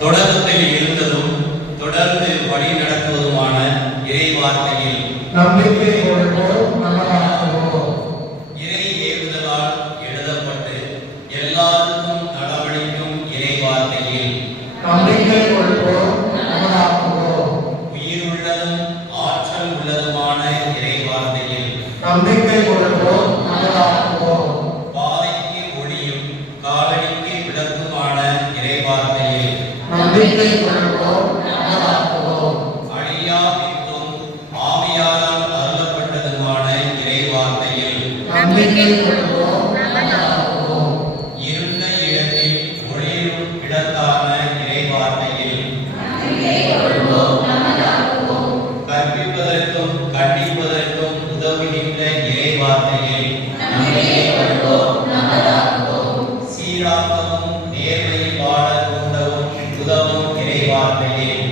தொடக்கத்தில் இருந்ததும் தொடர்ந்து வழி நடத்துவதுமான இறைவார்த்தையில் நம்பிக்கை கொள்வோம், நமதாக்குவோம். இறை ஏவுதலால் எழுதப்பட்டு எல்லாருக்கும் நடவடிக்கும் இறைவார்த்தையில் நம்பிக்கை கொள்வோம், நமதாக்குவோம். உயிருள்ளதும் ஆற்றல் உள்ளதுமான இறைவார்த்தையில் நம்பிக்கை கொள்வோம், நமதாக்குவோம். பாதைக்கு ஒளியும் காலடிக்கு விளக்குமான இறைவார்த்தையில் நம்பிக்கை கொள்வோம், நமதாக்குவோம். அழியா வித்தும் ஆவியாரால் அருளப்பட்டதுமான இறைவார்த்தையில் நம்பிக்கை கொள்வோம், நமதாக்குவோம். இருண்ட இடத்தில் ஒளிரும் இடத்தான இறைவார்த்தையில் கற்பிப்பதற்கும் கண்டிப்பதற்கும் உதவுகின்ற இறைவார்த்தையில் சீராக்கவும் நேர்மையில் வாழ தூண்டவும் உதவும் இறைவார்த்தையில்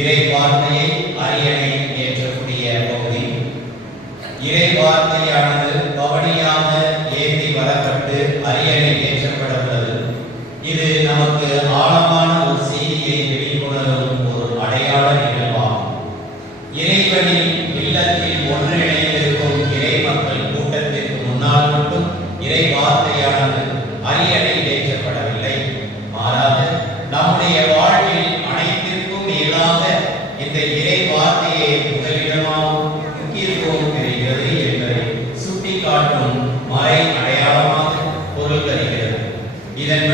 இறைவார்த்தையை அரியணை ஏற்றக்கூடிய பகுதி. இறைவார்த்தையானது பவனியாக ஏற்றி வரப்பட்டு அரியணை ஏற்றப்பட உள்ளது. இது நமக்கு ஆழமான ஒரு செய்தியை வெளிக்கொணரும் ஒரு அடையாள நிகழ்வாகும். இறைவனின் இல்லத்தில் ஒன்றிணைந்திருக்கும் இறை மக்கள் கூட்டத்திற்கு முன்னால் மட்டும் இறை வார்த்தையானது அரியணை ஏற்றப்படவில்லை. மாறாக நம்முடைய வாழ்வில் அனைத்திற்கும் மேலாக இந்த இறை வார்த்தையை முதலிடமாகவும் முக்கியத்துவம் பெறுகிறது என்பதை சுட்டிக்காட்டும் மறை அடையாளமாக பொருள் தருகிறது. இதன்